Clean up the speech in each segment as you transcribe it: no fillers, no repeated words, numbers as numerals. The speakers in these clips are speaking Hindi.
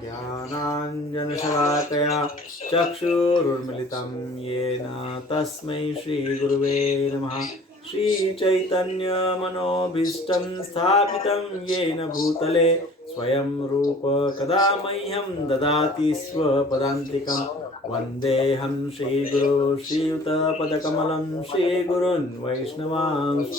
ज्ञानाञ्जनशलाकया चक्षुरुन्मिलितं येन तस्मै श्रीगुरुवे नमः। श्रीचैतन्यमनोभीष्टं स्थापितं येन भूतले स्वयं रूप कदा मह्यं ददाति स्वपदान्तिकं। वन्देऽहं श्रीगुरो श्रीयुतपदकमलं श्रीगुरुन् वैष्णवांश्च।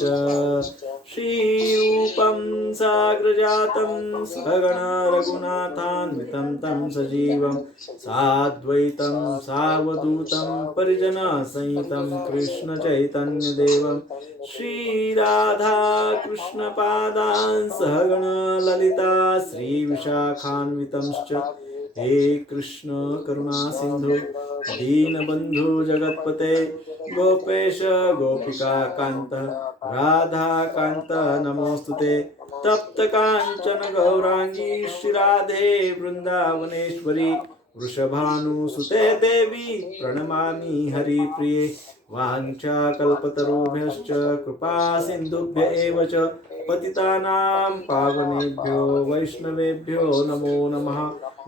श्रीरूपं साग्रजातं सहगण रघुनाथान्वितं तं सजीवं साद्वैतं सावधूतं परिजनसहितं कृष्णचैतन्यदेवं श्रीराधा कृष्णपादान् सहगण ललिता श्रीविशाखान्वितंश्च। हे कृष्ण करुणा सिंधु दीनबंधु जगतपते गोपेश गोपिका कांत राधा कांत नमोस्तुते। तप्त कांचन गौरांगी श्रीराधे वृंदावनेश्वरी वृषभानुसुते देवी प्रणमामि हरिप्रिये। वाञ्छाकल्पतरुभ्यश्च कृपा सिन्धुभ्य एव च पतितानां पावनेभ्यो वैष्णवेभ्यो नमो नमः।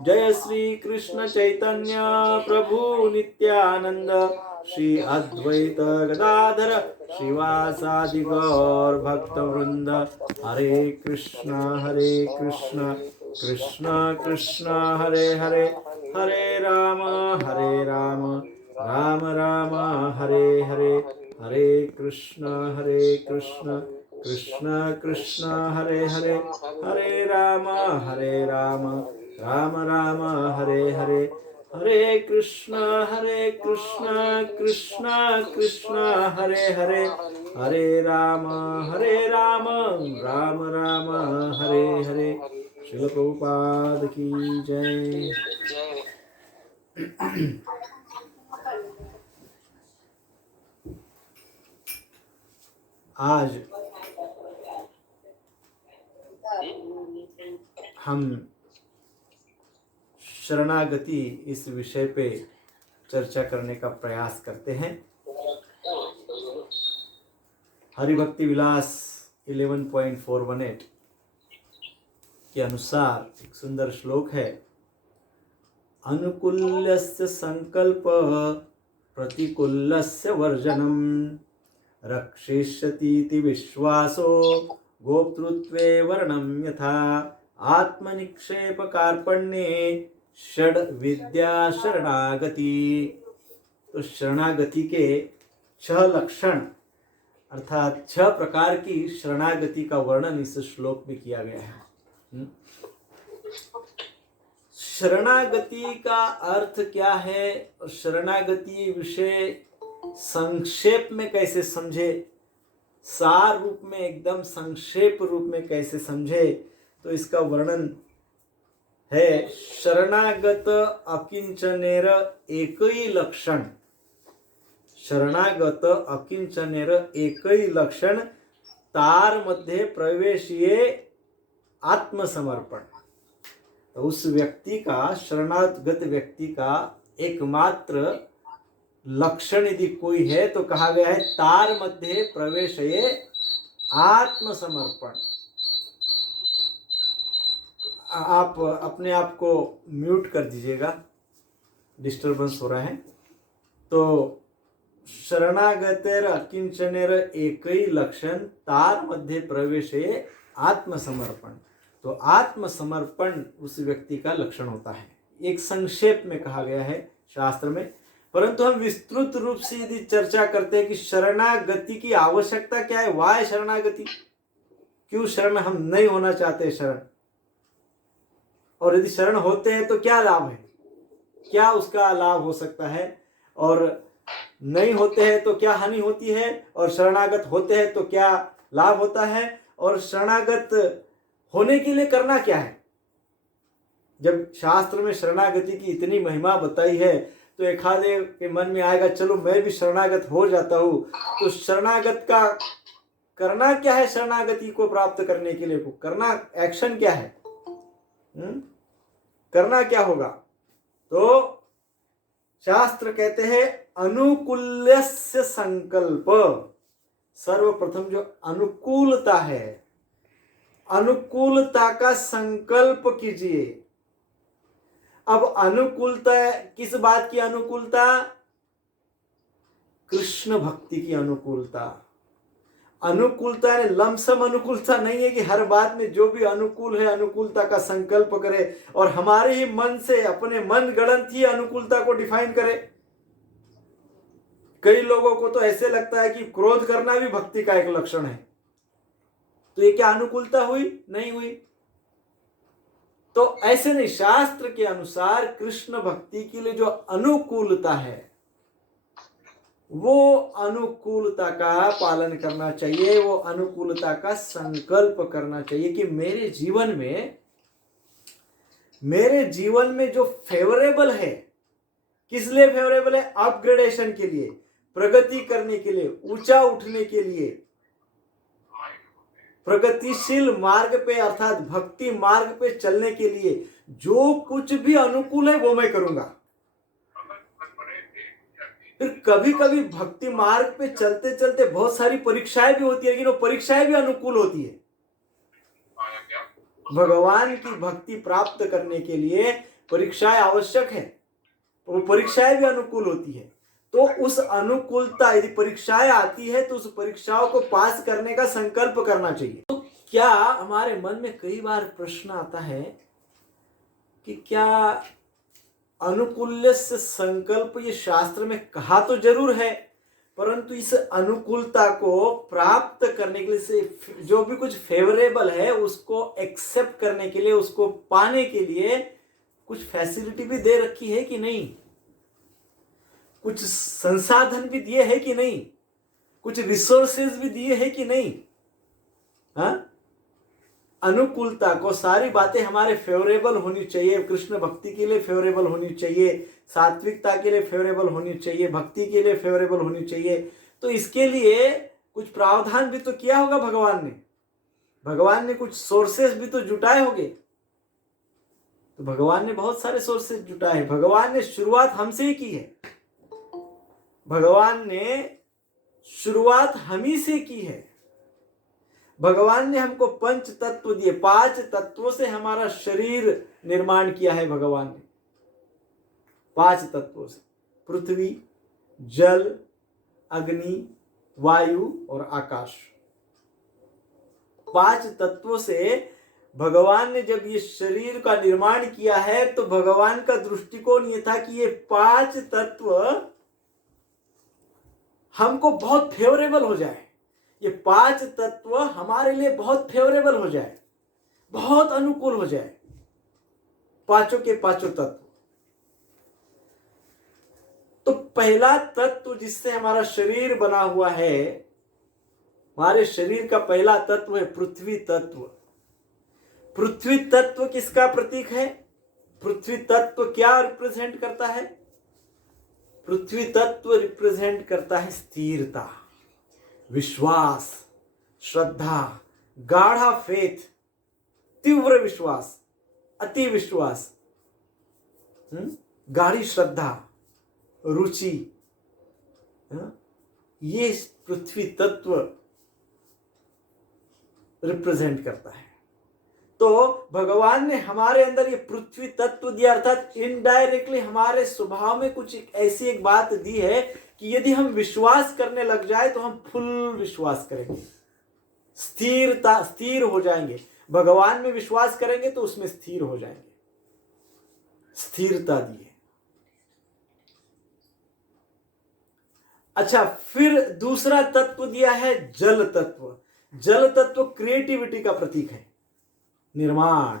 जय श्री कृष्ण चैतन्य प्रभु नित्यानंद श्री अद्वैत गदाधर श्रीवासादि गौर भक्तवृंद। हरे कृष्ण कृष्ण कृष्ण हरे हरे, हरे राम राम राम हरे हरे। हरे कृष्ण कृष्ण कृष्ण हरे हरे, हरे राम राम राम हरे हरे। हरे कृष्ण कृष्ण कृष्ण हरे हरे, हरे राम राम राम हरे हरे। श्रील प्रभुपाद की जय। आज हम शरणागति इस विषय पे चर्चा करने का प्रयास करते हैं। हरिभक्ति विलास 11.418 के अनुसार एक सुंदर श्लोक है। अनुकूल्यस्य संकल्प प्रतिकूल्यस्य वर्जनम रक्षिष्यतीति विश्वासो गोप्तृत्वे वर्णम यथा आत्मनिक्षेप कार्पण्ये षड विद्या शरणागति। तो शरणागति के 6 लक्षण अर्थात 6 प्रकार की शरणागति का वर्णन इस श्लोक में किया गया है। शरणागति का अर्थ क्या है और शरणागति विषय संक्षेप में कैसे समझे, सार रूप में एकदम संक्षेप रूप में कैसे समझे, तो इसका वर्णन है। शरणागत अकिंचनेर एकई लक्षण, शरणागत अकिंचनेर एकई लक्षण तार मध्ये प्रवेशिये आत्मसमर्पण। तो उस व्यक्ति का, शरणागत व्यक्ति का एकमात्र लक्षण यदि कोई है तो कहा गया है तार मध्ये प्रवेशये आत्मसमर्पण। आप अपने आप को म्यूट कर दीजिएगा, डिस्टरबेंस हो रहा है। तो शरणागतेर अकिंचनेर एकई लक्षण तार मध्ये प्रवेशये आत्मसमर्पण। तो आत्मसमर्पण उस व्यक्ति का लक्षण होता है, एक संक्षेप में कहा गया है शास्त्र में। परंतु हम विस्तृत रूप से यदि चर्चा करते हैं कि शरणागति की आवश्यकता क्या है, वाय शरणागति, क्यों शरण हम नहीं होना चाहते शरण, और यदि शरण होते हैं तो क्या लाभ है, क्या उसका लाभ हो सकता है, और नहीं होते हैं तो क्या हानि होती है, और शरणागत होते हैं तो क्या लाभ होता है, और शरणागत होने के लिए करना क्या है। जब शास्त्र में शरणागति की इतनी महिमा बताई है तो एक आधे के मन में आएगा चलो मैं भी शरणागत हो जाता हूं। तो शरणागत का करना क्या है, शरणागति को प्राप्त करने के लिए करना एक्शन क्या है, करना क्या होगा। तो शास्त्र कहते हैं अनुकूल्यस्य संकल्प। सर्वप्रथम जो अनुकूलता है, अनुकूलता का संकल्प कीजिए। अब अनुकूलता किस बात की अनुकूलता? कृष्ण भक्ति की अनुकूलता। अनुकूलता है लमसम अनुकूलता नहीं है कि हर बात में जो भी अनुकूल है अनुकूलता का संकल्प करे और हमारे ही मन से अपने मन गढ़ंत ही अनुकूलता को डिफाइन करे। कई लोगों को तो ऐसे लगता है कि क्रोध करना भी भक्ति का एक लक्षण है। तो ये क्या अनुकूलता हुई? नहीं हुई। तो ऐसे नहीं, शास्त्र के अनुसार कृष्ण भक्ति के लिए जो अनुकूलता है वो अनुकूलता का पालन करना चाहिए, वो अनुकूलता का संकल्प करना चाहिए कि मेरे जीवन में जो फेवरेबल है, किस लिए फेवरेबल है? अपग्रेडेशन के लिए, प्रगति करने के लिए, ऊंचा उठने के लिए, प्रगतिशील मार्ग पे अर्थात भक्ति मार्ग पे चलने के लिए जो कुछ भी अनुकूल है वो मैं करूंगा। फिर कभी कभी भक्ति मार्ग पे चलते चलते बहुत सारी परीक्षाएं भी होती है, लेकिन वो परीक्षाएं भी अनुकूल होती है। भगवान की भक्ति प्राप्त करने के लिए परीक्षाएं आवश्यक है, वो परीक्षाएं भी अनुकूल होती है। तो उस अनुकूलता, यदि परीक्षाएं आती है तो उस परीक्षाओं को पास करने का संकल्प करना चाहिए। तो क्या हमारे मन में कई बार प्रश्न आता है कि क्या अनुकूल्य से संकल्प ये शास्त्र में कहा तो जरूर है, परंतु इस अनुकूलता को प्राप्त करने के लिए से जो भी कुछ फेवरेबल है उसको एक्सेप्ट करने के लिए, उसको पाने के लिए कुछ फैसिलिटी भी दे रखी है कि नहीं? कुछ संसाधन भी दिए हैं कि नहीं? कुछ रिसोर्सेज भी दिए हैं कि नहीं? हाँ, अनुकूलता को सारी बातें हमारे फेवरेबल होनी चाहिए। कृष्ण भक्ति के लिए फेवरेबल होनी चाहिए, सात्विकता के लिए फेवरेबल होनी चाहिए, भक्ति के लिए फेवरेबल होनी चाहिए। तो इसके लिए कुछ प्रावधान भी तो किया होगा भगवान ने कुछ सोर्सेस भी तो जुटाए होंगे। तो भगवान ने बहुत सारे सोर्सेस जुटाए। भगवान ने शुरुआत हमसे ही की है, भगवान ने शुरुआत हम ही से की है। भगवान ने हमको पंच तत्व दिए, 5 तत्वों से हमारा शरीर निर्माण किया है भगवान ने। 5 तत्वों से, पृथ्वी, जल, अग्नि, वायु और आकाश। 5 तत्वों से भगवान ने जब ये शरीर का निर्माण किया है तो भगवान का दृष्टिकोण ये था कि ये 5 तत्व हमको बहुत फेवरेबल हो जाए, ये 5 तत्व हमारे लिए बहुत फेवरेबल हो जाए, बहुत अनुकूल हो जाए, पांचों के पांचों तत्व। तो पहला तत्व जिससे हमारा शरीर बना हुआ है, हमारे शरीर का पहला तत्व है पृथ्वी तत्व। पृथ्वी तत्व किसका प्रतीक है? पृथ्वी तत्व क्या रिप्रेजेंट करता है? पृथ्वी तत्व रिप्रेजेंट करता है स्थिरता, विश्वास, श्रद्धा, गाढ़ा फेथ, तीव्र विश्वास, अति विश्वास, गाढ़ी श्रद्धा, रुचि, ये पृथ्वी तत्व रिप्रेजेंट करता है। तो भगवान ने हमारे अंदर ये पृथ्वी तत्व दिया, अर्थात इनडायरेक्टली हमारे स्वभाव में कुछ ऐसी एक बात दी है कि यदि हम विश्वास करने लग जाए तो हम फुल विश्वास करेंगे, स्थिर हो जाएंगे। भगवान में विश्वास करेंगे तो उसमें स्थिर हो जाएंगे, स्थिरता दी है। अच्छा, फिर दूसरा तत्व दिया है जल तत्व। जल तत्व क्रिएटिविटी का प्रतीक है, निर्माण।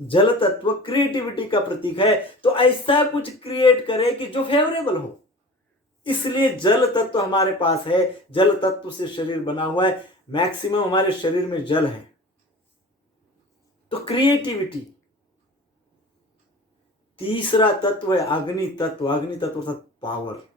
जल तत्व क्रिएटिविटी का प्रतीक है, तो ऐसा कुछ क्रिएट करे कि जो फेवरेबल हो। इसलिए जल तत्व हमारे पास है, जल तत्व से शरीर बना हुआ है, मैक्सिमम हमारे शरीर में जल है। तो क्रिएटिविटी। तीसरा तत्व है अग्नि तत्व। अग्नि तत्व अर्थात पावर।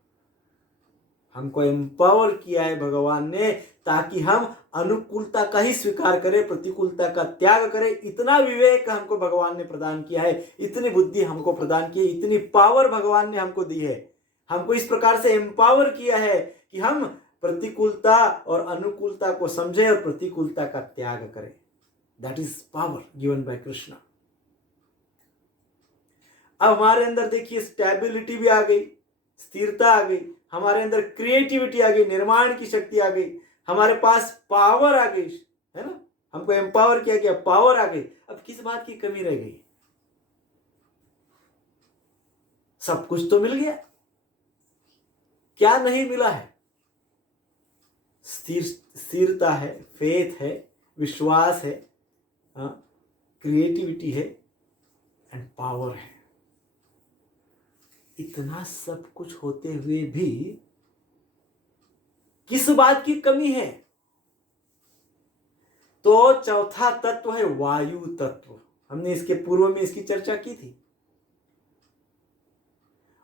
हमको एम्पावर किया है भगवान ने ताकि हम अनुकूलता का ही स्वीकार करें, प्रतिकूलता का त्याग करें। इतना विवेक हमको भगवान ने प्रदान किया है, इतनी बुद्धि हमको प्रदान की है, इतनी पावर भगवान ने हमको दी है। हमको इस प्रकार से एम्पावर किया है कि हम प्रतिकूलता और अनुकूलता को समझें और प्रतिकूलता का त्याग करें। That is power given by Krishna. अब हमारे अंदर देखिए स्टेबिलिटी भी आ गई, स्थिरता आ गई, हमारे अंदर क्रिएटिविटी आ गई, निर्माण की शक्ति आ गई, हमारे पास पावर आ गई, है ना, हमको एम्पावर किया गया, पावर आ गई। अब किस बात की कमी रह गई? सब कुछ तो मिल गया, क्या नहीं मिला है? स्थिरता है, फेथ है, विश्वास है, क्रिएटिविटी है एंड पावर है। इतना सब कुछ होते हुए भी किस बात की कमी है? तो चौथा तत्व है वायु तत्व। हमने इसके पूर्व में इसकी चर्चा की थी।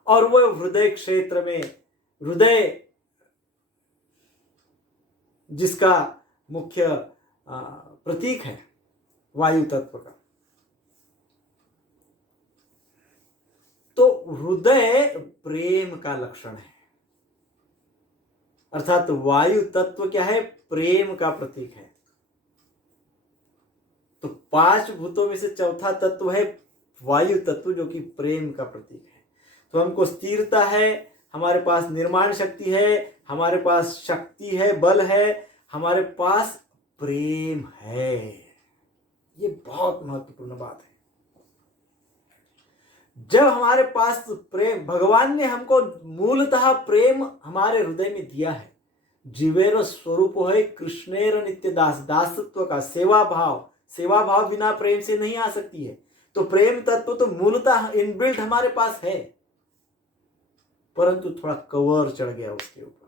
और वह हृदय क्षेत्र में, हृदय जिसका मुख्य प्रतीक है वायु तत्व का, तो हृदय प्रेम का लक्षण है, अर्थात वायु तत्व क्या है? प्रेम का प्रतीक है। तो 5 भूतों में से चौथा तत्व है वायु तत्व, जो कि प्रेम का प्रतीक है। तो हमको स्थिरता है, हमारे पास निर्माण शक्ति है, हमारे पास शक्ति है, बल है, हमारे पास प्रेम है। ये बहुत महत्वपूर्ण बात है। जब हमारे पास प्रेम, भगवान ने हमको मूलतः प्रेम हमारे हृदय में दिया है। जीवेर स्वरूप है कृष्णेर नित्य दास, दासत्व का सेवा भाव, सेवा भाव बिना प्रेम से नहीं आ सकती है। तो प्रेम तत्व तो मूलतः इनबिल्ट हमारे पास है, परंतु थोड़ा कवर चढ़ गया उसके ऊपर,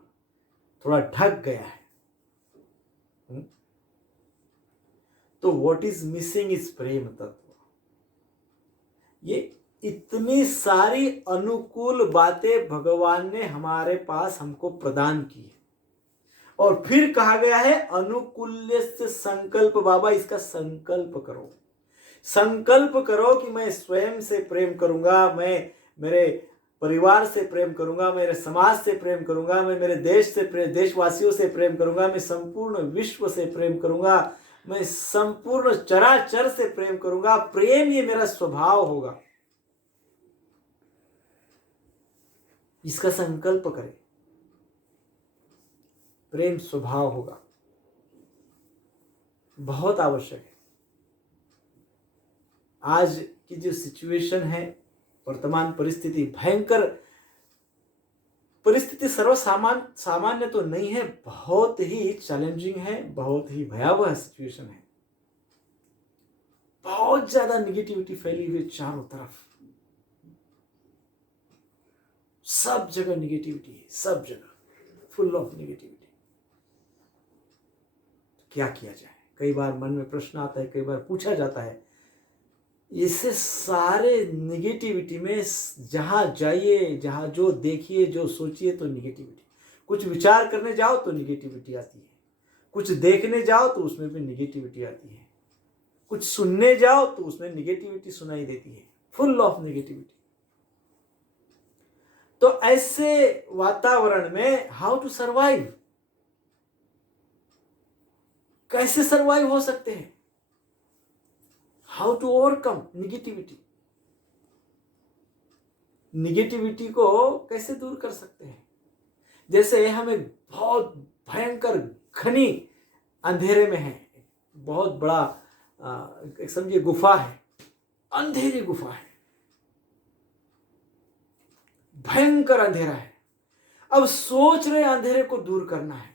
थोड़ा ढक गया है। तो व्हाट इज मिसिंग इज प्रेम तत्व। ये इतनी सारी अनुकूल बातें भगवान ने हमारे पास हमको प्रदान की है। और फिर कहा गया है अनुकूल्य से संकल्प। बाबा, इसका संकल्प करो, संकल्प करो कि मैं स्वयं से प्रेम करूंगा, मैं मेरे परिवार से प्रेम करूंगा, मेरे समाज से प्रेम करूंगा, मैं मेरे देश से देशवासियों से प्रेम करूंगा, मैं संपूर्ण विश्व से प्रेम करूंगा, मैं संपूर्ण चराचर से प्रेम करूंगा। प्रेम ये मेरा स्वभाव होगा, इसका संकल्प करें। प्रेम स्वभाव होगा, बहुत आवश्यक है। आज की जो सिचुएशन है, वर्तमान परिस्थिति, भयंकर परिस्थिति, सामान्य तो नहीं है, बहुत ही चैलेंजिंग है, बहुत ही भयावह सिचुएशन है। बहुत ज्यादा निगेटिविटी फैली हुई चारों तरफ, सब जगह निगेटिविटी है, सब जगह फुल ऑफ निगेटिविटी। क्या किया जाए? कई बार मन में प्रश्न आता है, कई बार पूछा जाता है, इससे सारे निगेटिविटी में जहां जाइए, जहां जो देखिए, जो सोचिए, तो निगेटिविटी। कुछ विचार करने जाओ तो निगेटिविटी आती है, कुछ देखने जाओ तो उसमें भी निगेटिविटी आती है, कुछ सुनने जाओ तो उसमें निगेटिविटी सुनाई देती है, फुल ऑफ निगेटिविटी। तो ऐसे वातावरण में हाउ टू सर्वाइव, कैसे सर्वाइव हो सकते हैं? How to overcome negativity, negativity को कैसे दूर कर सकते हैं? जैसे हम एक बहुत भयंकर घनी अंधेरे में हैं, बहुत बड़ा एक समझिए गुफा है, अंधेरी गुफा है, भयंकर अंधेरा है। अब सोच रहे अंधेरे को दूर करना है,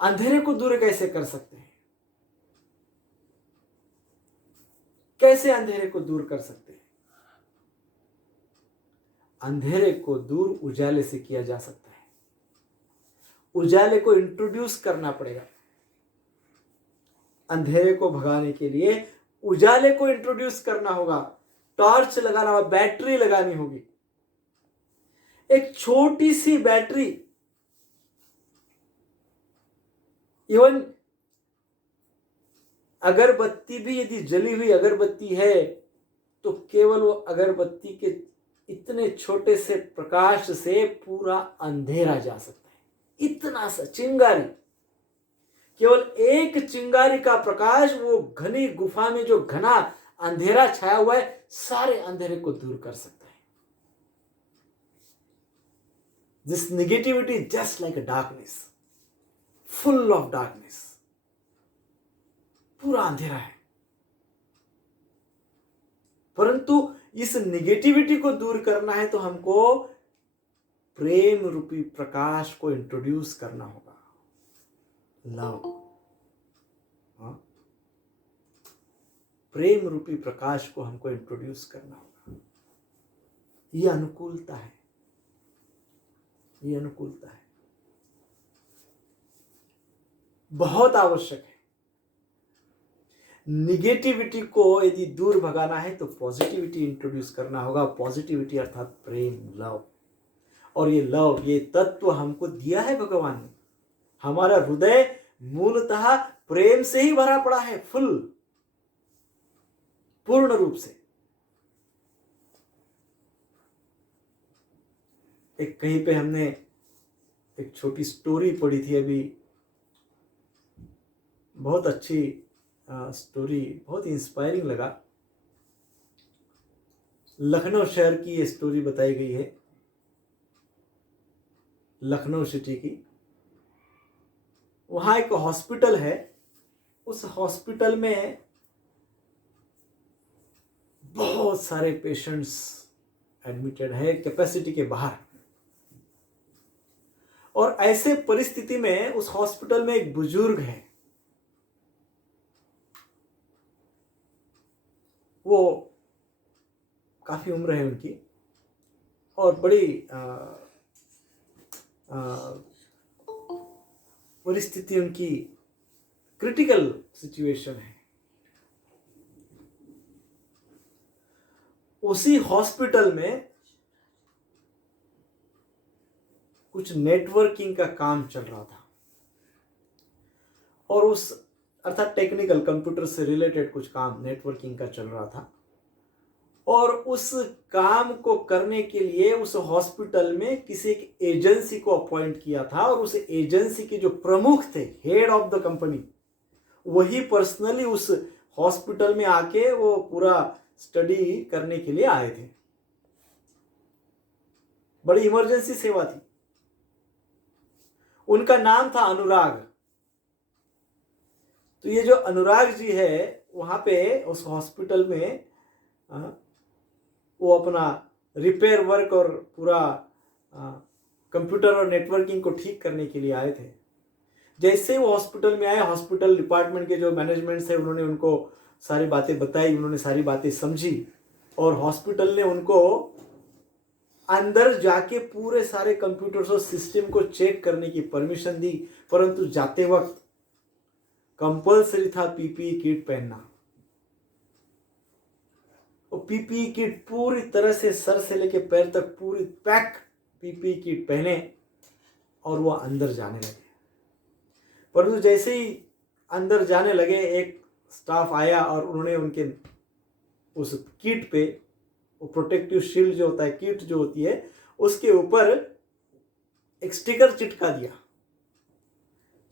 अंधेरे को दूर कैसे कर सकते हैं? कैसे अंधेरे को दूर कर सकते हैं? अंधेरे को दूर उजाले से किया जा सकता है। उजाले को इंट्रोड्यूस करना पड़ेगा। अंधेरे को भगाने के लिए उजाले को इंट्रोड्यूस करना होगा, टॉर्च लगाना होगा, बैटरी लगानी होगी। एक छोटी सी बैटरी, इवन अगरबत्ती भी यदि जली हुई अगरबत्ती है तो केवल वो अगरबत्ती के इतने छोटे से प्रकाश से पूरा अंधेरा जा सकता है। इतना सा चिंगारी, केवल एक चिंगारी का प्रकाश वो घनी गुफा में जो घना अंधेरा छाया हुआ है, सारे अंधेरे को दूर कर सकता है। This negativity just like a darkness, full of darkness, पूरा अंधेरा है। परंतु इस नेगेटिविटी को दूर करना है तो हमको प्रेम रूपी प्रकाश को इंट्रोड्यूस करना होगा। लव, प्रेम रूपी प्रकाश को हमको इंट्रोड्यूस करना होगा। ये अनुकूलता है, ये अनुकूलता है, बहुत आवश्यक है। निगेटिविटी को यदि दूर भगाना है तो पॉजिटिविटी इंट्रोड्यूस करना होगा। पॉजिटिविटी अर्थात प्रेम, लव। और ये लव, ये तत्व हमको दिया है भगवान ने। हमारा हृदय मूलतः प्रेम से ही भरा पड़ा है, फुल, पूर्ण रूप से। एक कहीं पे हमने एक छोटी स्टोरी पढ़ी थी अभी, बहुत अच्छी स्टोरी, बहुत इंस्पायरिंग लगा। लखनऊ शहर की ये स्टोरी बताई गई है, लखनऊ सिटी की। वहां एक हॉस्पिटल है, उस हॉस्पिटल में बहुत सारे पेशेंट्स एडमिटेड है, कैपेसिटी के बाहर। और ऐसे परिस्थिति में उस हॉस्पिटल में एक बुजुर्ग है, वो काफी उम्र है उनकी और बड़ी परिस्थिति उनकी क्रिटिकल सिचुएशन है। उसी हॉस्पिटल में कुछ नेटवर्किंग का काम चल रहा था और उस अर्थात टेक्निकल, कंप्यूटर से रिलेटेड कुछ काम नेटवर्किंग का चल रहा था। और उस काम को करने के लिए उस हॉस्पिटल में किसी एक एजेंसी को अपॉइंट किया था और उस एजेंसी के जो प्रमुख थे, हेड ऑफ द कंपनी, वही पर्सनली उस हॉस्पिटल में आके वो पूरा स्टडी करने के लिए आए थे। बड़ी इमरजेंसी सेवा थी। उनका नाम था अनुराग। तो ये जो अनुराग जी है, वहां पे उस हॉस्पिटल में वो अपना रिपेयर वर्क और पूरा कंप्यूटर और नेटवर्किंग को ठीक करने के लिए आए थे। जैसे वो हॉस्पिटल में आए, हॉस्पिटल डिपार्टमेंट के जो मैनेजमेंट है उन्होंने उनको सारी बातें बताई, उन्होंने सारी बातें समझी और हॉस्पिटल ने उनको अंदर जाके पूरे सारे कंप्यूटर्स और सिस्टम को चेक करने की परमिशन दी। परंतु जाते वक्त कंपल्सरी था पीपीई किट पहनना। और पीपीई किट पूरी तरह से सर से लेके पैर तक पूरी पैक पीपीई किट पहने और वो अंदर जाने लगे। परंतु जैसे ही अंदर जाने लगे, एक स्टाफ आया और उन्होंने उनके उस किट पे, वो प्रोटेक्टिव शील्ड जो होता है, किट जो होती है, उसके ऊपर एक स्टिकर चिपका दिया।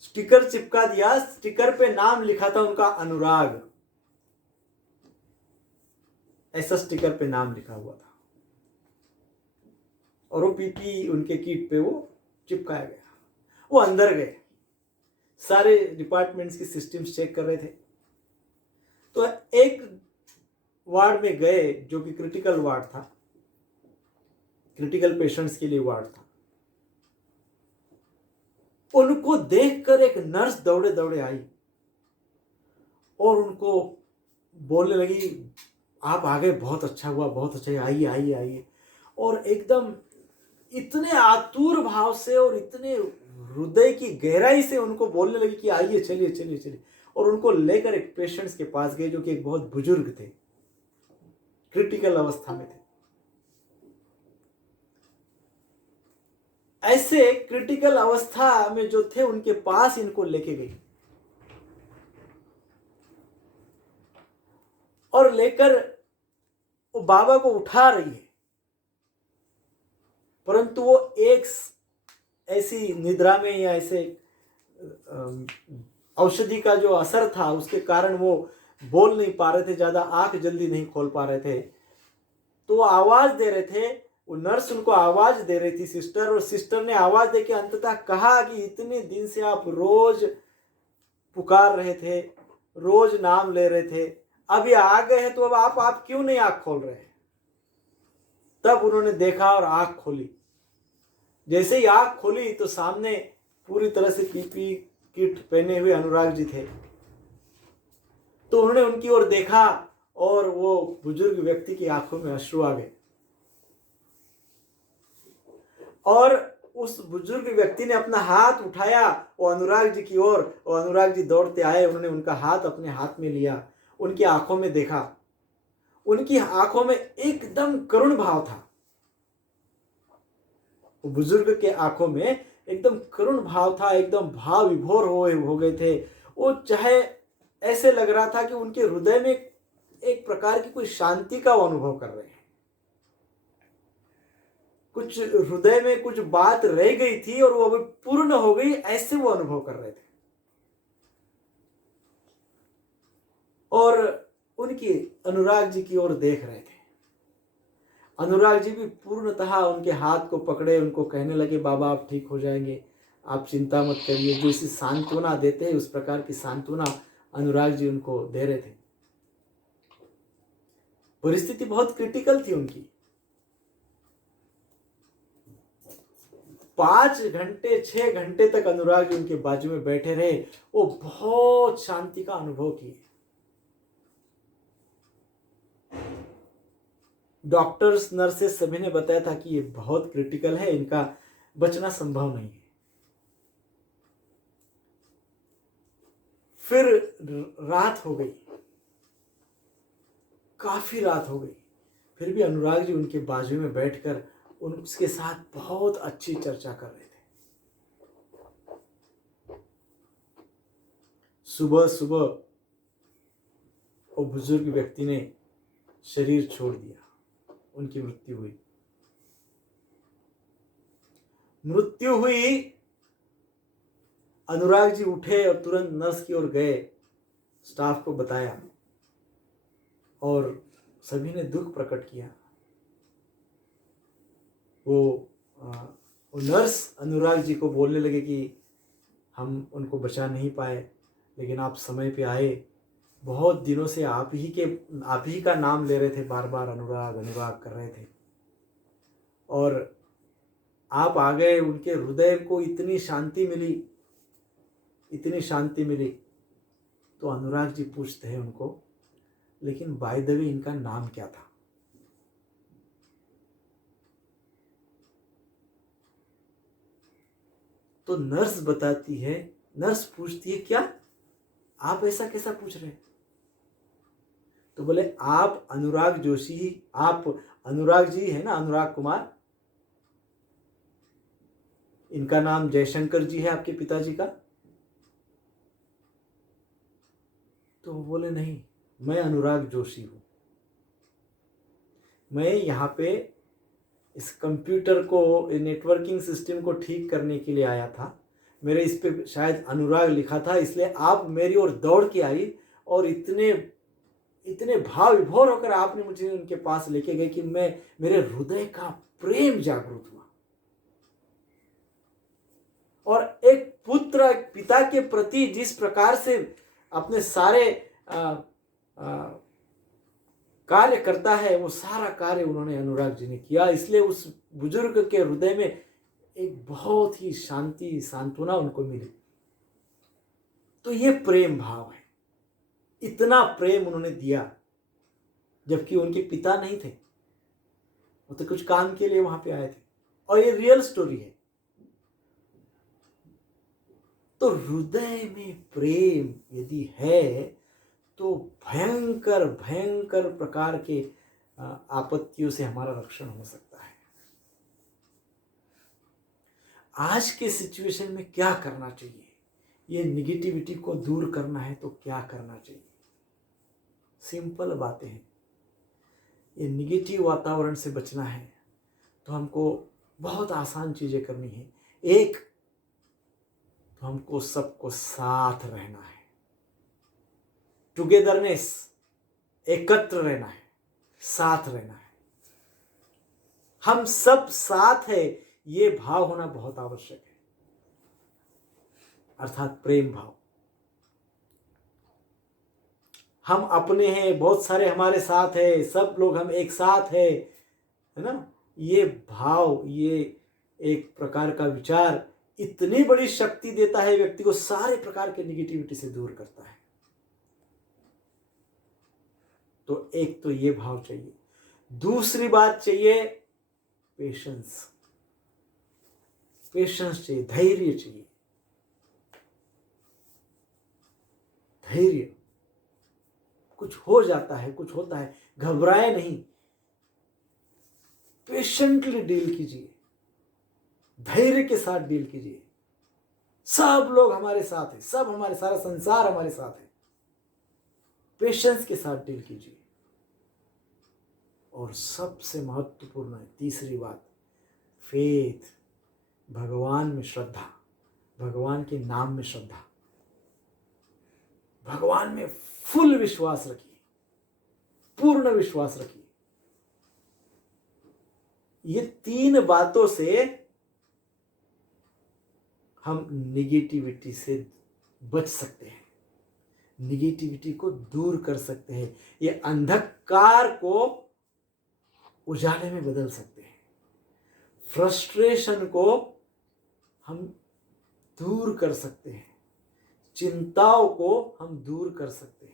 स्टिकर चिपका दिया, स्टिकर पे नाम लिखा था उनका अनुराग। ऐसा स्टिकर पे नाम लिखा हुआ था और वो पीपी उनके किट पे वो चिपकाया गया। वो अंदर गए, सारे डिपार्टमेंट्स की सिस्टम्स चेक कर रहे थे। तो एक वार्ड में गए जो कि क्रिटिकल वार्ड था, क्रिटिकल पेशेंट्स के लिए वार्ड था। उनको देखकर एक नर्स दौड़े दौड़े आई और उनको बोलने लगी, आप आ गए, बहुत अच्छा हुआ, बहुत अच्छा, आइए आइए आइए। और एकदम इतने आतुर भाव से और इतने हृदय की गहराई से उनको बोलने लगी कि आइए, चलिए चलिए चलिए। और उनको लेकर एक पेशेंट्स के पास गए जो कि एक बहुत बुजुर्ग थे, क्रिटिकल अवस्था में थे। ऐसे क्रिटिकल अवस्था में जो थे उनके पास इनको लेके गई और लेकर वो बाबा को उठा रही है। परंतु वो एक ऐसी निद्रा में या ऐसे औषधि का जो असर था उसके कारण वो बोल नहीं पा रहे थे, ज्यादा आंख जल्दी नहीं खोल पा रहे थे, तो वो आवाज दे रहे थे। वो नर्स उनको आवाज दे रही थी, सिस्टर, और सिस्टर ने आवाज दे के अंततः कहा कि इतने दिन से आप रोज पुकार रहे थे, रोज नाम ले रहे थे, अब ये आ गए हैं तो अब आप क्यों नहीं आंख खोल रहे हैं? तब उन्होंने देखा और आंख खोली। जैसे ही आंख खोली तो सामने पूरी तरह से पीपी किट पहने हुए अनुराग जी थे। तो उन्होंने उनकी ओर देखा और वो बुजुर्ग व्यक्ति की आंखों में अश्रु आ गए, और उस बुजुर्ग व्यक्ति ने अपना हाथ उठाया वो अनुराग जी की ओर, और अनुराग जी दौड़ते आए, उन्होंने उनका हाथ अपने हाथ में लिया, उनकी आंखों में देखा। उनकी आंखों में एकदम करुण भाव था। वो बुजुर्ग के आंखों में एकदम करुण भाव था, एकदम भाव विभोर हो गए थे। वो चाहे ऐसे लग रहा था कि उनके हृदय में एक प्रकार की कोई शांति का वो अनुभव कर रहे हैं। कुछ हृदय में कुछ बात रह गई थी और वो पूर्ण हो गई, ऐसे वो अनुभव कर रहे थे। और उनकी अनुराग जी की ओर देख रहे थे। अनुराग जी भी पूर्णतः उनके हाथ को पकड़े, उनको कहने लगे, बाबा आप ठीक हो जाएंगे, आप चिंता मत करिए। जैसी सांत्वना देते हैं उस प्रकार की सांत्वना अनुराग जी उनको दे रहे थे। परिस्थिति बहुत क्रिटिकल थी उनकी। 5 घंटे 6 घंटे तक अनुराग जी उनके बाजू में बैठे रहे। वो बहुत शांति का अनुभव किए। डॉक्टर्स, नर्सेस सभी ने बताया था कि ये बहुत क्रिटिकल है, इनका बचना संभव नहीं है। फिर रात हो गई, काफी रात हो गई, फिर भी अनुराग जी उनके बाजू में बैठकर उसके साथ बहुत अच्छी चर्चा कर रहे थे। सुबह सुबह वो बुजुर्ग व्यक्ति ने शरीर छोड़ दिया, उनकी मृत्यु हुई। मृत्यु हुई, अनुराग जी उठे और तुरंत नर्स की ओर गए, स्टाफ को बताया और सभी ने दुख प्रकट किया। वो नर्स अनुराग जी को बोलने लगे कि हम उनको बचा नहीं पाए, लेकिन आप समय पे आए। बहुत दिनों से आप ही का नाम ले रहे थे, बार बार अनुराग अनुराग कर रहे थे, और आप आ गए। उनके हृदय को इतनी शांति मिली, इतनी शांति मिली। तो अनुराग जी पूछते हैं उनको, लेकिन बाय द वे इनका नाम क्या था? तो नर्स बताती है, नर्स पूछती है, क्या आप ऐसा कैसा पूछ रहे हैं? तो बोले, आप अनुराग जोशी, आप अनुराग जी है ना, अनुराग कुमार, इनका नाम जयशंकर जी है आपके पिताजी का? तो वो बोले, नहीं, मैं अनुराग जोशी हूं। मैं यहाँ पे इस कंप्यूटर को, नेटवर्किंग सिस्टम को ठीक करने के लिए आया था। मेरे इस पे शायद अनुराग लिखा था, इसलिए आप मेरी ओर दौड़ के आई और इतने भाव विभोर होकर आपने मुझे उनके पास लेके गए कि मेरे हृदय का प्रेम जागृत हुआ। और एक पुत्र एक पिता के प्रति जिस प्रकार से अपने सारे कार्य करता है, वो सारा कार्य उन्होंने अनुराग जी ने किया। इसलिए उस बुजुर्ग के हृदय में एक बहुत ही शांति, सांत्वना उनको मिली। तो ये प्रेम भाव है। इतना प्रेम उन्होंने दिया, जबकि उनके पिता नहीं थे, वो तो कुछ काम के लिए वहां पे आए थे, और ये रियल स्टोरी है। तो हृदय में प्रेम यदि है तो भयंकर भयंकर प्रकार के आपत्तियों से हमारा रक्षण हो सकता है। आज के सिचुएशन में क्या करना चाहिए? ये निगेटिविटी को दूर करना है तो क्या करना चाहिए? सिंपल बातें हैं। ये निगेटिव वातावरण से बचना है तो हमको बहुत आसान चीजें करनी है। एक, तो हमको सबको साथ रहना है। टुगेदरनेस, एकत्र रहना है, साथ रहना है, हम सब साथ है, ये भाव होना बहुत आवश्यक है, अर्थात प्रेम भाव। हम अपने हैं, बहुत सारे हमारे साथ है, सब लोग हम एक साथ है ना, ये भाव, ये एक प्रकार का विचार इतनी बड़ी शक्ति देता है, व्यक्ति को सारे प्रकार के निगेटिविटी से दूर करता है। तो एक तो ये भाव चाहिए। दूसरी बात चाहिए पेशेंस, पेशेंस चाहिए, धैर्य चाहिए, धैर्य। कुछ हो जाता है, कुछ होता है, घबराए नहीं, पेशेंटली डील कीजिए, धैर्य के साथ डील कीजिए। सब लोग हमारे साथ हैं, सब हमारे, सारा संसार हमारे साथ है, पेशेंस के साथ डील कीजिए। और सबसे महत्वपूर्ण है तीसरी बात, फेथ, भगवान में श्रद्धा, भगवान के नाम में श्रद्धा, भगवान में फुल विश्वास रखिए, पूर्ण विश्वास रखिए। ये तीन बातों से हम निगेटिविटी से बच सकते हैं, निगेटिविटी को दूर कर सकते हैं, ये अंधकार को उजाले में बदल सकते हैं, फ्रस्ट्रेशन को हम दूर कर सकते हैं, चिंताओं को हम दूर कर सकते हैं।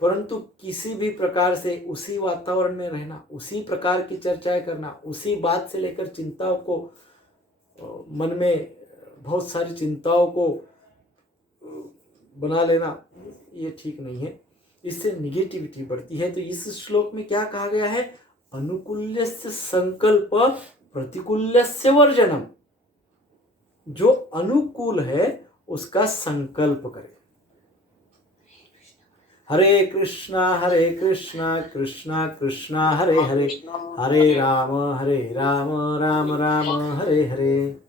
परंतु किसी भी प्रकार से उसी वातावरण में रहना, उसी प्रकार की चर्चाएं करना, उसी बात से लेकर चिंताओं को, मन में बहुत सारी चिंताओं को बना लेना, ये ठीक नहीं है, इससे निगेटिविटी बढ़ती है। तो इस श्लोक में क्या कहा गया है, अनुकूल्यस्य संकल्प प्रतिकूल्यस्य वर्जनम, जो अनुकूल है उसका संकल्प करे। हरे कृष्णा कृष्णा कृष्णा हरे हरे, हरे राम राम राम हरे हरे।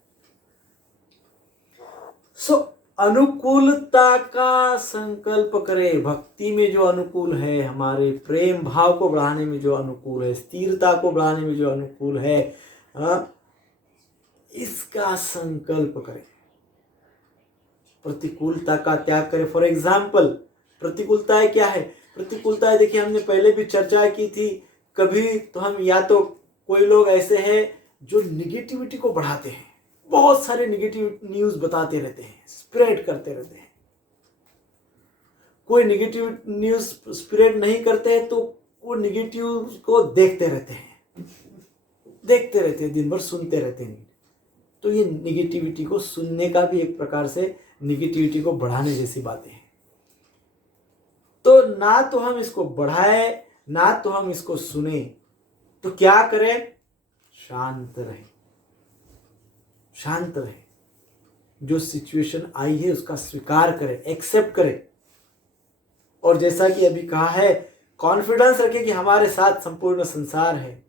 सो अनुकूलता का संकल्प करे, भक्ति में जो अनुकूल है, हमारे प्रेम भाव को बढ़ाने में जो अनुकूल है, स्थिरता को बढ़ाने में जो अनुकूल है, इसका संकल्प करें। प्रतिकूलता का त्याग करें। फॉर एग्जाम्पल, प्रतिकूलताएं क्या है? प्रतिकूलताएं देखिए, हमने पहले भी चर्चा की थी। कभी तो हम, या तो कोई लोग ऐसे हैं जो निगेटिविटी को बढ़ाते हैं, बहुत सारे निगेटिव न्यूज बताते रहते हैं, स्प्रेड करते रहते हैं। कोई निगेटिव न्यूज स्प्रेड नहीं करते हैं तो वो निगेटिव को देखते रहते हैं, दिन भर सुनते रहते हैं। तो ये निगेटिविटी को सुनने का भी एक प्रकार से निगेटिविटी को बढ़ाने जैसी बातें हैं। तो ना तो हम इसको बढ़ाए, ना तो हम इसको सुने, तो क्या करें? शांत रहे, शांत रहे। जो सिचुएशन आई है उसका स्वीकार करें, एक्सेप्ट करें। और जैसा कि अभी कहा है, कॉन्फिडेंस रखें कि हमारे साथ संपूर्ण संसार है,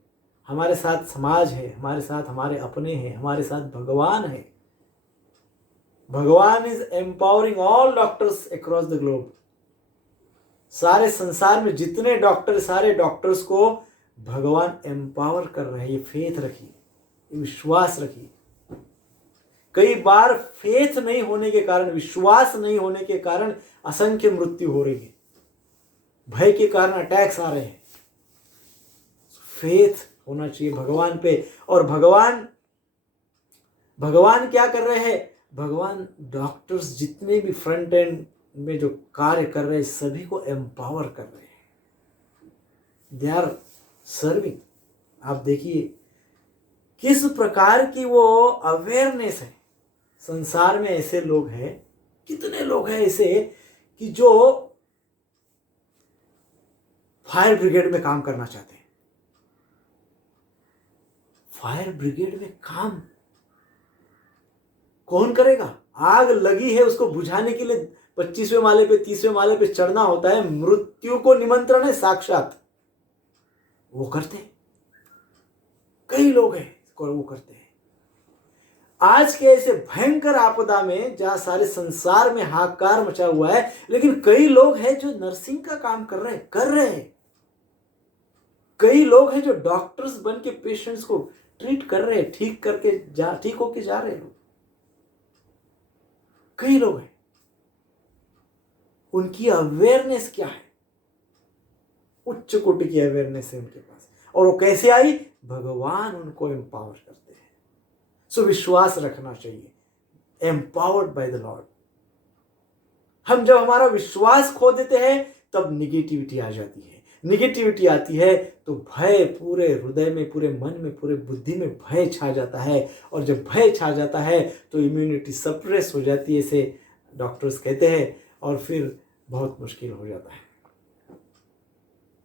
हमारे साथ समाज है, हमारे साथ हमारे अपने हैं, हमारे साथ भगवान है। भगवान is empowering all doctors across the globe. सारे संसार में जितने डॉक्टर, सारे डॉक्टर्स को भगवान एम्पावर कर रहे हैं। ये फेथ रखिए, विश्वास रखिए। कई बार फेथ नहीं होने के कारण, विश्वास नहीं होने के कारण असंख्य मृत्यु हो रही है, भय के कारण अटैक्स आ रहे हैं। फेथ होना चाहिए भगवान पे। और भगवान क्या कर रहे हैं? भगवान डॉक्टर्स जितने भी फ्रंट एंड में जो कार्य कर रहे हैं सभी को एम्पावर कर रहे हैं। They are serving. आप देखिए किस प्रकार की वो अवेयरनेस है। संसार में ऐसे लोग हैं, कितने लोग हैं ऐसे कि जो फायर ब्रिगेड में काम करना चाहते हैं। फायर ब्रिगेड में काम कौन करेगा? आग लगी है, उसको बुझाने के लिए 25वें माले पे, 30वें माले पे चढ़ना होता है। मृत्यु को निमंत्रण है साक्षात, वो करते हैं। कई लोग हैं वो करते हैं। आज के ऐसे भयंकर आपदा में जहां सारे संसार में हाहाकार मचा हुआ है, लेकिन कई लोग हैं जो नर्सिंग का काम कर रहे हैं। कई लोग हैं जो डॉक्टर्स बन के पेशेंट्स को ट्रीट कर रहे हैं, ठीक होके जा रहे हैं लोग। कई लोग हैं, उनकी अवेयरनेस क्या है? उच्च कोटि की अवेयरनेस है उनके पास। और वो कैसे आई? भगवान उनको एम्पावर करते हैं। सो विश्वास रखना चाहिए, एम्पावर्ड बाय द लॉर्ड। हम जब हमारा विश्वास खो देते हैं तब निगेटिविटी आ जाती है। निगेटिविटी आती है तो भय पूरे हृदय में, पूरे मन में, पूरे बुद्धि में भय छा जाता है। और जब भय छा जाता है तो इम्यूनिटी सप्रेस हो जाती है, इसे डॉक्टर्स कहते हैं, और फिर बहुत मुश्किल हो जाता है।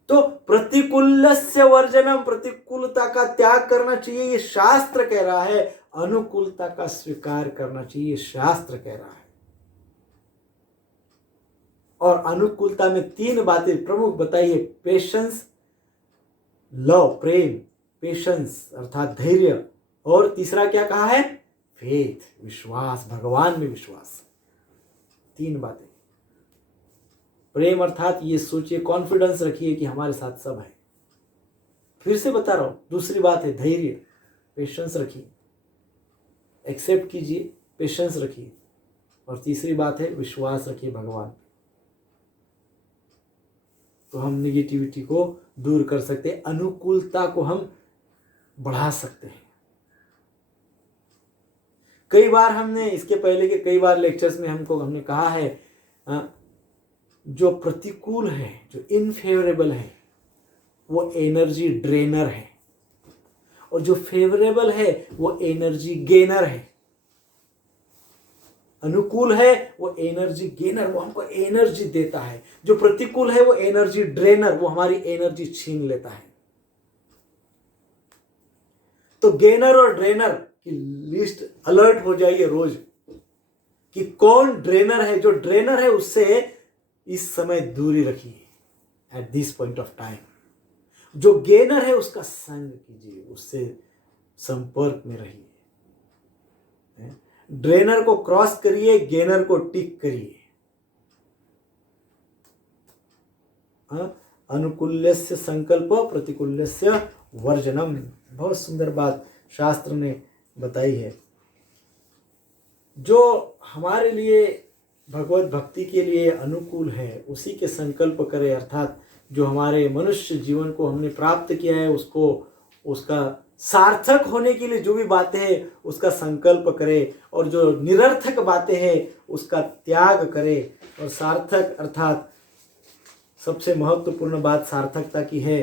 तो प्रतिकूलस्य वर्जनम, प्रतिकूलता का त्याग करना चाहिए, ये शास्त्र कह रहा है। अनुकूलता का स्वीकार करना चाहिए, ये शास्त्र कह रहा है। और अनुकूलता में 3 बातें प्रमुख बताई है: पेशेंस, लव, प्रेम, पेशेंस अर्थात धैर्य, और तीसरा क्या कहा है? फेथ, विश्वास, भगवान में विश्वास। 3 बातें। प्रेम अर्थात ये सोचिए, कॉन्फिडेंस रखिए कि हमारे साथ सब है। फिर से बता रहा हूं, दूसरी बात है धैर्य, पेशेंस रखिए, एक्सेप्ट कीजिए, पेशेंस रखिए। और तीसरी बात है विश्वास रखिए भगवान। तो हम निगेटिविटी को दूर कर सकते हैं, अनुकूलता को हम बढ़ा सकते हैं। कई बार हमने इसके पहले के कई बार लेक्चर्स में हमने कहा है, जो प्रतिकूल है, जो इनफेवरेबल है, वो एनर्जी ड्रेनर है, और जो फेवरेबल है वो एनर्जी गेनर है। अनुकूल है वो एनर्जी गेनर, वो हमको एनर्जी देता है। जो प्रतिकूल है वो एनर्जी ड्रेनर, वो हमारी एनर्जी छीन लेता है। तो गेनर और ड्रेनर की लिस्ट अलर्ट हो जाइए रोज कि कौन ड्रेनर है। जो ड्रेनर है उससे इस समय दूरी रखिए, at this point of time. जो गेनर है उसका संग कीजिए, उससे संपर्क में रहिए। ड्रेनर को क्रॉस करिए, गेनर को टिक करिए। अनुकूल्यस्य संकल्प, प्रतिकूल्यस्य वर्जनम। बहुत सुंदर बात शास्त्र ने बताई है। जो हमारे लिए भगवत भक्ति के लिए अनुकूल है उसी के संकल्प करें, अर्थात जो हमारे मनुष्य जीवन को हमने प्राप्त किया है उसको, उसका सार्थक होने के लिए जो भी बातें हैं उसका संकल्प करें, और जो निरर्थक बातें हैं उसका त्याग करें। और सार्थक अर्थात सबसे महत्वपूर्ण बात सार्थकता की है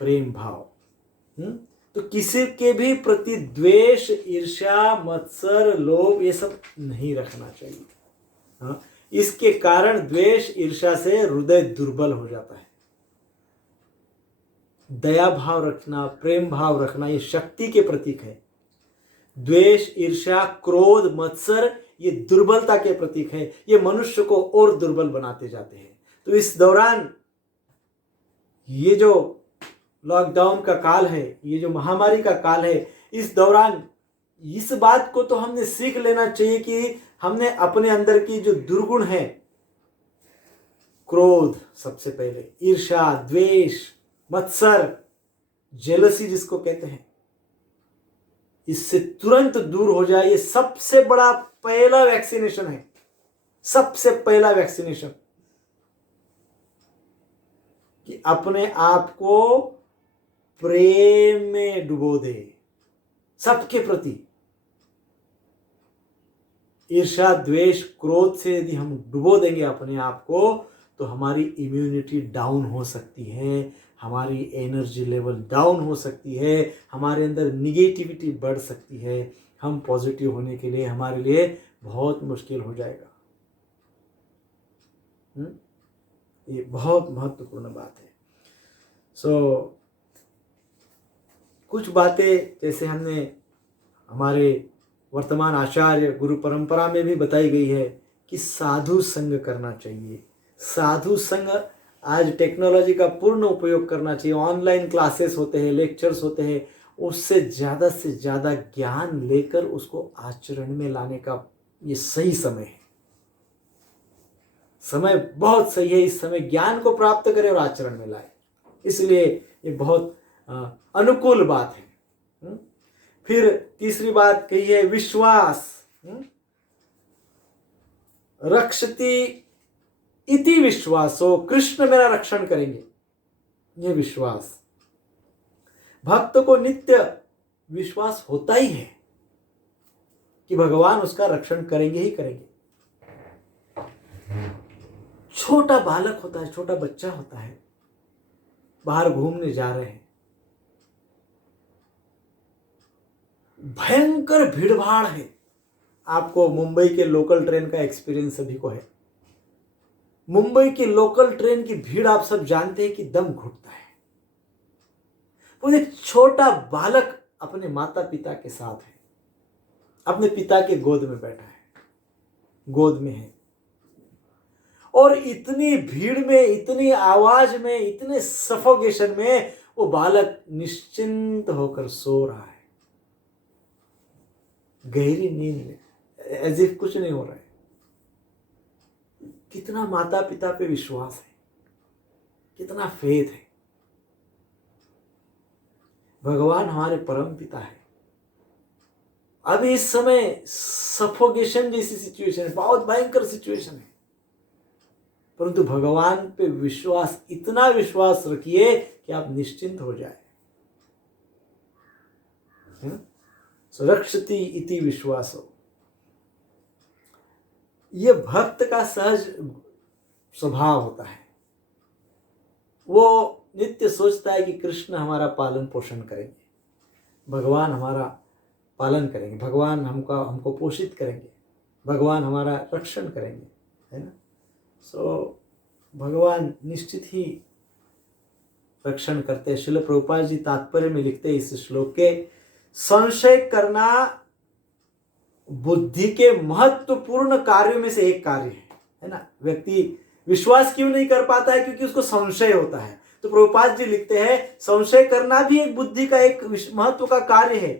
प्रेम भाव। तो किसी के भी प्रति द्वेष, ईर्ष्या, मत्सर, लोभ ये सब नहीं रखना चाहिए। इसके कारण द्वेष, ईर्ष्या से हृदय दुर्बल हो जाता है। दया भाव रखना, प्रेम भाव रखना ये शक्ति के प्रतीक है। द्वेष, ईर्ष्या, क्रोध, मत्सर ये दुर्बलता के प्रतीक है। ये मनुष्य को और दुर्बल बनाते जाते हैं। तो इस दौरान ये जो लॉकडाउन का काल है, ये जो महामारी का काल है, इस दौरान इस बात को तो हमने सीख लेना चाहिए कि हमने अपने अंदर की जो दुर्गुण है, क्रोध सबसे पहले, ईर्ष्या, द्वेष, मत्सर, जेलसी जिसको कहते हैं, इससे तुरंत दूर हो जाए। ये सबसे बड़ा पहला वैक्सीनेशन है, सबसे पहला वैक्सीनेशन, कि अपने आप को प्रेम में डुबो दे सबके प्रति। ईर्ष्या, द्वेष, क्रोध से यदि हम डुबो देंगे अपने आप को तो हमारी इम्यूनिटी डाउन हो सकती है, हमारी एनर्जी लेवल डाउन हो सकती है, हमारे अंदर निगेटिविटी बढ़ सकती है। हम पॉजिटिव होने के लिए हमारे लिए बहुत मुश्किल हो जाएगा। ये बहुत महत्वपूर्ण बात है। कुछ बातें जैसे हमने हमारे वर्तमान आचार्य गुरु परंपरा में भी बताई गई है कि साधु संग करना चाहिए। साधु संग, आज टेक्नोलॉजी का पूर्ण उपयोग करना चाहिए। ऑनलाइन क्लासेस होते हैं, लेक्चर्स होते हैं, उससे ज़्यादा ज्ञान लेकर उसको आचरण में लाने का ये सही समय है। समय बहुत सही है, इस समय ज्ञान को प्राप्त करें और आचरण में लाए, इसलिए ये बहुत अनुकूल बात है। फिर तीसरी बात कही है विश्वास। रक्षति इति विश्वासो, कृष्ण मेरा रक्षण करेंगे, ये विश्वास। भक्त को नित्य विश्वास होता ही है कि भगवान उसका रक्षण करेंगे ही करेंगे। छोटा बालक होता है, छोटा बच्चा होता है, बाहर घूमने जा रहे हैं, भयंकर भीड़भाड़ है। आपको मुंबई के लोकल ट्रेन का एक्सपीरियंस सभी को है। मुंबई की लोकल ट्रेन की भीड़ आप सब जानते हैं कि दम घुटता है। वो एक छोटा बालक अपने माता पिता के साथ है, अपने पिता के गोद में बैठा है, गोद में है, और इतनी भीड़ में, इतनी आवाज में, इतने सफोकेशन में वो बालक निश्चिंत होकर सो रहा है, गहरी नींद में, एज इफ कुछ नहीं हो रहा है। कितना माता पिता पे विश्वास है, कितना फेथ है। भगवान हमारे परम पिता है। अभी इस समय सफोकेशन जैसी सिचुएशन है, बहुत भयंकर सिचुएशन है, परंतु भगवान पे विश्वास, इतना विश्वास रखिए कि आप निश्चिंत हो जाए। रक्षति इति विश्वासो, ये भक्त का सहज स्वभाव होता है। वो नित्य सोचता है कि कृष्ण हमारा पालन पोषण करेंगे, भगवान हमारा पालन करेंगे, भगवान हमको पोषित करेंगे, भगवान हमारा रक्षण करेंगे, है ना। सो भगवान निश्चित ही रक्षण करते हैं। श्रील प्रभुपाद जी तात्पर्य में लिखते हैं इस श्लोक के, संशय करना बुद्धि के महत्वपूर्ण कार्यों में से एक कार्य है ना। व्यक्ति विश्वास क्यों नहीं कर पाता है? क्योंकि उसको संशय होता है। तो प्रभुपाद जी लिखते हैं संशय करना भी एक बुद्धि का एक महत्व का कार्य है।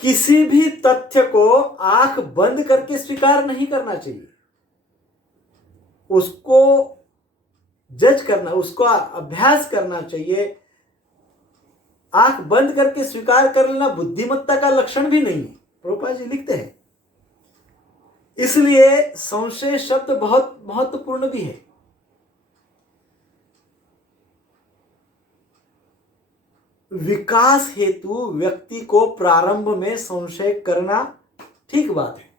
किसी भी तथ्य को आंख बंद करके स्वीकार नहीं करना चाहिए, उसको जज करना, उसको अभ्यास करना चाहिए। आंख बंद करके स्वीकार कर लेना बुद्धिमत्ता का लक्षण भी नहीं है, प्रभुपाद जी लिखते हैं। इसलिए संशय शब्द बहुत महत्वपूर्ण भी है। विकास हेतु व्यक्ति को प्रारंभ में संशय करना ठीक बात है,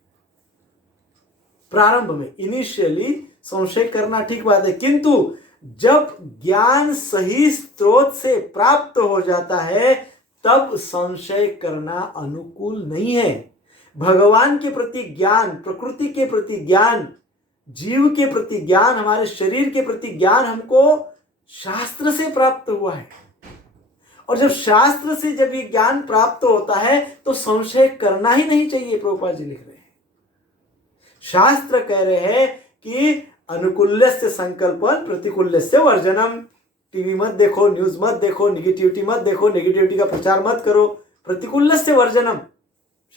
प्रारंभ में इनिशियली संशय करना ठीक बात है, किंतु जब ज्ञान सही स्रोत से प्राप्त हो जाता है तब संशय करना अनुकूल नहीं है। भगवान के प्रति ज्ञान, प्रकृति के प्रति ज्ञान, जीव के प्रति ज्ञान, हमारे शरीर के प्रति ज्ञान हमको शास्त्र से प्राप्त हुआ है। और जब शास्त्र से जब ये ज्ञान प्राप्त होता है तो संशय करना ही नहीं चाहिए। प्रभुपाद जी लिख रहे हैं, शास्त्र कह रहे हैं कि अनुकूल्यस्य संकल्पन प्रतिकूल्यस्य वर्जनम। टीवी मत देखो, न्यूज मत देखो, निगेटिविटी मत देखो, निगेटिविटी का प्रचार मत करो, प्रतिकूल्यस्य वर्जनम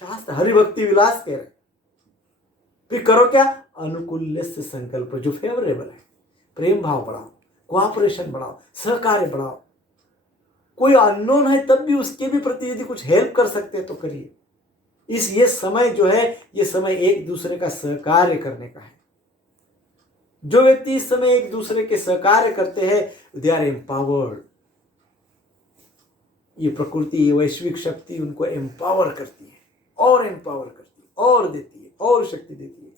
शास्त्र हरिभक्ति विलास कह रहे। फिर करो क्या? अनुकूल्यस्य संकल्प, जो फेवरेबल है। प्रेम भाव बढ़ाओ, कोऑपरेशन बढ़ाओ, सहकार्य बढ़ाओ। कोई अननोन है तब भी उसके भी प्रति यदि कुछ हेल्प कर सकते हैं तो करिए। ये समय जो है, ये समय एक दूसरे का सहकार्य करने का है। जो व्यक्ति इस समय एक दूसरे के सहकार्य करते हैं दे आर एम्पावर्ड। ये प्रकृति, ये वैश्विक शक्ति उनको एम्पावर करती है, और एम्पावर करती है, और देती है, और शक्ति देती है।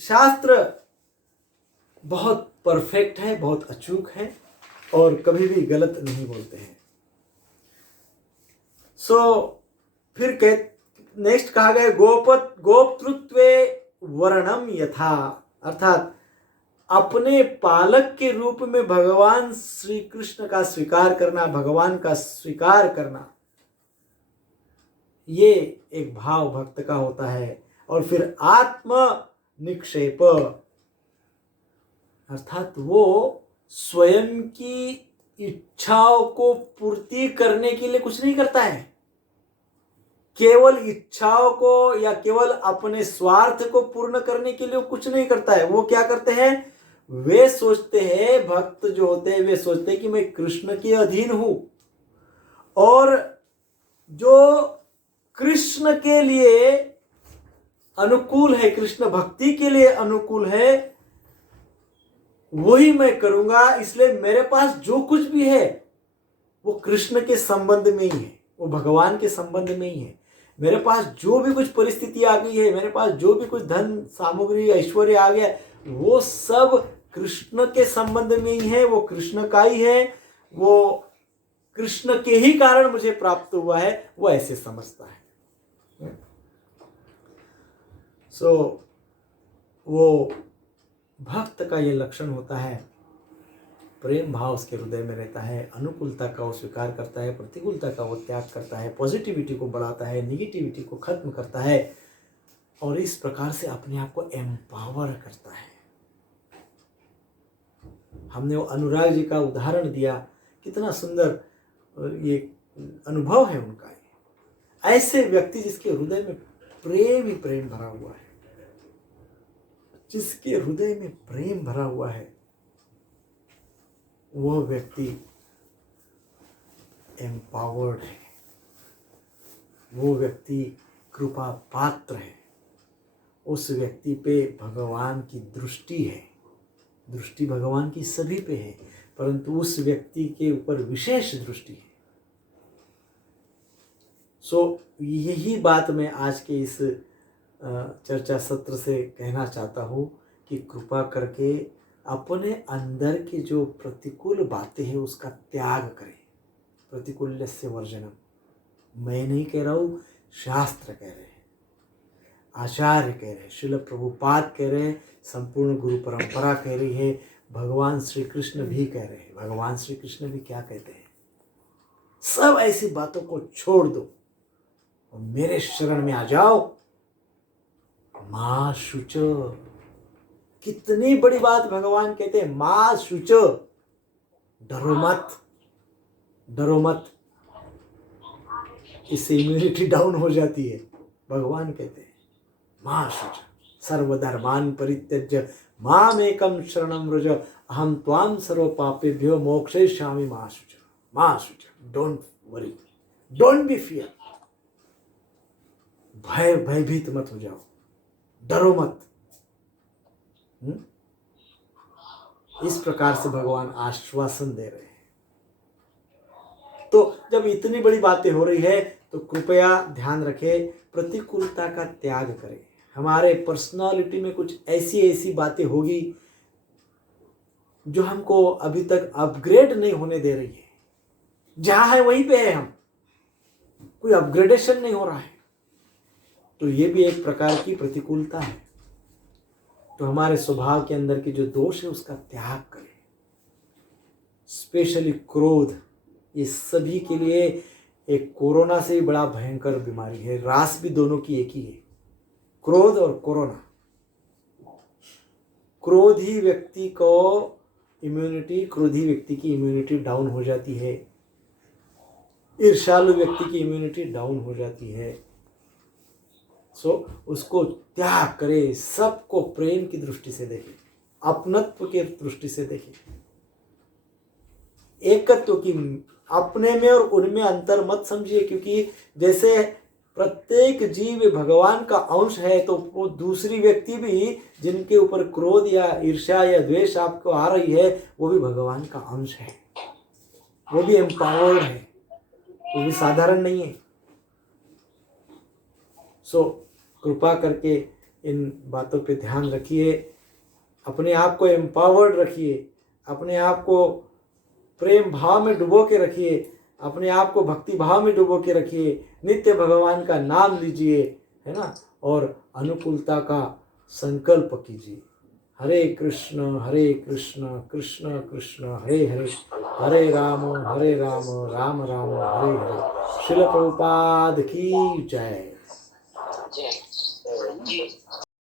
शास्त्र बहुत परफेक्ट है, बहुत अचूक है, और कभी भी गलत नहीं बोलते हैं। फिर नेक्स्ट कहा गया गोपतृत्वे वर्णम यथा, अर्थात अपने पालक के रूप में भगवान श्री कृष्ण का स्वीकार करना, भगवान का स्वीकार करना, ये एक भाव भक्त का होता है। और फिर आत्म निक्षेप, अर्थात वो स्वयं की इच्छाओं को पूर्ति करने के लिए कुछ नहीं करता है। केवल इच्छाओं को या केवल अपने स्वार्थ को पूर्ण करने के लिए वो कुछ नहीं करता है। वो क्या करते हैं, वे सोचते हैं, भक्त जो होते हैं वे सोचते हैं कि मैं कृष्ण के अधीन हूं, और जो कृष्ण के लिए अनुकूल है, कृष्ण भक्ति के लिए अनुकूल है, वही मैं करूंगा। इसलिए मेरे पास जो कुछ भी है वो कृष्ण के संबंध में ही है, वो भगवान के संबंध में ही है। मेरे पास जो भी कुछ परिस्थिति आ गई है, मेरे पास जो भी कुछ धन सामग्री ऐश्वर्य आ गया, वो सब कृष्ण के संबंध में ही है, वो कृष्ण का ही है, वो कृष्ण के ही कारण मुझे प्राप्त हुआ है, वो ऐसे समझता है। वो भक्त का ये लक्षण होता है, प्रेम भाव उसके हृदय में रहता है, अनुकूलता का वो स्वीकार करता है, प्रतिकूलता का वो त्याग करता है, पॉजिटिविटी को बढ़ाता है, निगेटिविटी को खत्म करता है, और इस प्रकार से अपने आप को एम्पावर करता है। हमने वो अनुराग जी का उदाहरण दिया, कितना सुंदर ये अनुभव है उनका। ऐसे व्यक्ति जिसके हृदय में प्रेम ही प्रेम भरा हुआ है, जिसके हृदय में प्रेम भरा हुआ है, वह व्यक्ति एम्पावर्ड है, वो व्यक्ति कृपा पात्र है। उस व्यक्ति पे भगवान की दृष्टि है। दृष्टि भगवान की सभी पे है, परंतु उस व्यक्ति के ऊपर विशेष दृष्टि है। यही बात मैं आज के इस चर्चा सत्र से कहना चाहता हूँ कि कृपा करके अपने अंदर की जो प्रतिकूल बातें हैं उसका त्याग करें। प्रतिकूल्यस्य वर्जनम। मैं नहीं कह रहा हूँ, शास्त्र कह रहे हैं, आचार्य कह रहे हैं, श्रील प्रभुपाद कह रहे हैं, संपूर्ण गुरु परंपरा कह रही है, भगवान श्री कृष्ण भी कह रहे हैं। भगवान श्री कृष्ण भी क्या कहते हैं, सब ऐसी बातों को छोड़ दो और मेरे शरण में आ जाओ। मां शुच, कितनी बड़ी बात भगवान कहते हैं, मां शुच, डरो मत, डरो मत। इससे इम्यूनिटी डाउन हो जाती है। भगवान कहते हैं मां शुच, सर्वधर्मान परित्यज्य मामेकं शरणं व्रज, अहम त्वां सर्व पापेभ्यो मोक्षयिष्यामि। मां शुच, मां शुच, don't worry, don't be fear. भयभीत मत हो जाओ, डरो मत। इस प्रकार से भगवान आश्वासन दे रहे हैं। तो जब इतनी बड़ी बातें हो रही है तो कृपया ध्यान रखें, प्रतिकूलता का त्याग करें। हमारे पर्सनालिटी में कुछ ऐसी बातें होगी जो हमको अभी तक अपग्रेड नहीं होने दे रही है। जहां है वहीं पे है हम, कोई अपग्रेडेशन नहीं हो रहा है। तो ये भी एक प्रकार की प्रतिकूलता है। तो हमारे स्वभाव के अंदर की जो दोष है उसका त्याग करें। स्पेशली क्रोध, ये सभी के लिए एक कोरोना से भी बड़ा भयंकर बीमारी है। रास भी दोनों की एक ही है, क्रोध और कोरोना। क्रोधी व्यक्ति को इम्यूनिटी, क्रोधी व्यक्ति की इम्यूनिटी डाउन हो जाती है, ईर्ष्यालु व्यक्ति की इम्यूनिटी डाउन हो जाती है। उसको त्याग करे, सबको प्रेम की दृष्टि से देखें, अपनत्व की दृष्टि से देखें, एकत्व की, अपने में और उनमें अंतर मत समझिए। क्योंकि जैसे प्रत्येक जीव भगवान का अंश है, तो वो दूसरी व्यक्ति भी जिनके ऊपर क्रोध या ईर्ष्या या द्वेष आपको आ रही है, वो भी भगवान का अंश है, वो भी एम्पावर्ड है, वो भी साधारण नहीं है। कृपा करके इन बातों पे ध्यान रखिए, अपने आप को एम्पावर्ड रखिए, अपने आप को प्रेम भाव में डुबो के रखिए, अपने आप को भक्ति भाव में डुबो के रखिए, नित्य भगवान का नाम लीजिए, है ना, और अनुकूलता का संकल्प कीजिए। हरे कृष्ण कृष्ण कृष्ण हरे हरे, हरे राम राम राम हरे हरे। श्रील प्रभुपाद की जय।